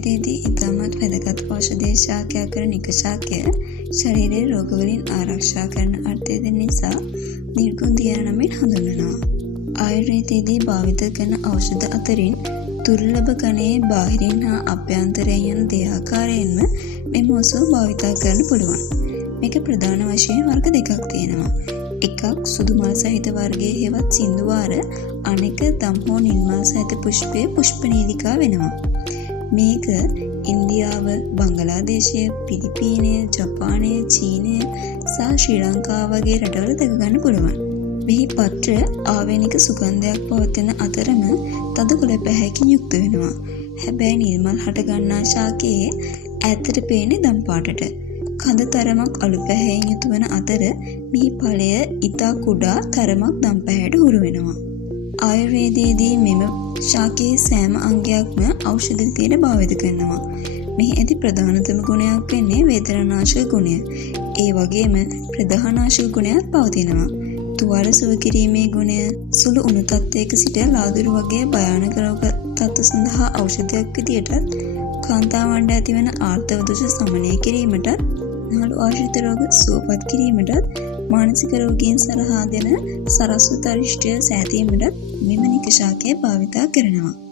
ආයුර්වේදයේදී ඉතාමත් වැදගත් ඖෂධීය ශාකයක් වන නික ශාකය ශරීරයේ රෝගවලින් ආරක්ෂා කරන අර්ථය නිසා නිර්ගුන්දියා නමින් හඳුන්වනවා. ආයුර්වේදයේදී භාවිත කරන ඖෂධ අතරින් දුර්ලභ ගණයේ බාහිරින් හා අභ්‍යන්තරයෙන් යන දෙආකාරයෙන්ම මෙම ඔසුව භාවිත කරන්න පුළුවන්. මේක ප්‍රධාන වශයෙන් වර්ග දෙකක් තියෙනවා. එකක් සුදු මල් සහිත වර්ගයේ හෙවත් සින්දුවාර, අනෙක දම් හෝ නිල් මල් සහිත පුෂ්පයේ පුෂ්පනීලිකා වෙනවා. මේක ඉන්දියාව, බංගලාදේශය, පිලිපීනය, ජපානය, චීනය සහ ශ්‍රී ලංකාව වගේ රටවල දැක ගන්න පුළුවන්. මෙහි පත්‍ර ආවේනික සුගන්ධයක් පවතින අතරම තද කොළ පැහැයකින් යුක්ත වෙනවා. හැබැයි නිල් මල් හට ගන්නා ශාකයේ ඈතට පේන්නේ දම් පාටට. කඳ තරමක් අලු පැහැයෙන් යුතු වන අතර මෙහි ඵලය ඉතා කුඩා තරමක් දම් පැහැයට හුරු වෙනවා. ආයුර්වේදයේදී මෙම ශාකයේ සෑම අංගයක්ම ඖෂධ විදියට භාවිත කරනවා. මෙහි ඇති ප්‍රධානතම ගුණයක් වෙන්නේ වේදනානාශක ගුණය. ඒ වගේම ප්‍රදාහනාශක ගුණයක් පවතිනවා. තුවාල සුව කිරීමේ ගුණය, සුළු උණු තත්ත්වයක සිට ලාදුරු වගේ භයානක රෝග තත්ත්ව සඳහා ඖෂධයක් විදියටත්, කාන්තාවන්ට ඇතිවන ආර්තව දෝෂ සමනය කිරීමටත්, නහළු ආශ්‍රිත රෝග සුවපත් කිරීමටත්, මානසික රෝගීන් සලහා දෙන සරස්වත අරිෂ්ටය සෑදීමටත් මෙම නික ශාකය භාවිත කරනවා.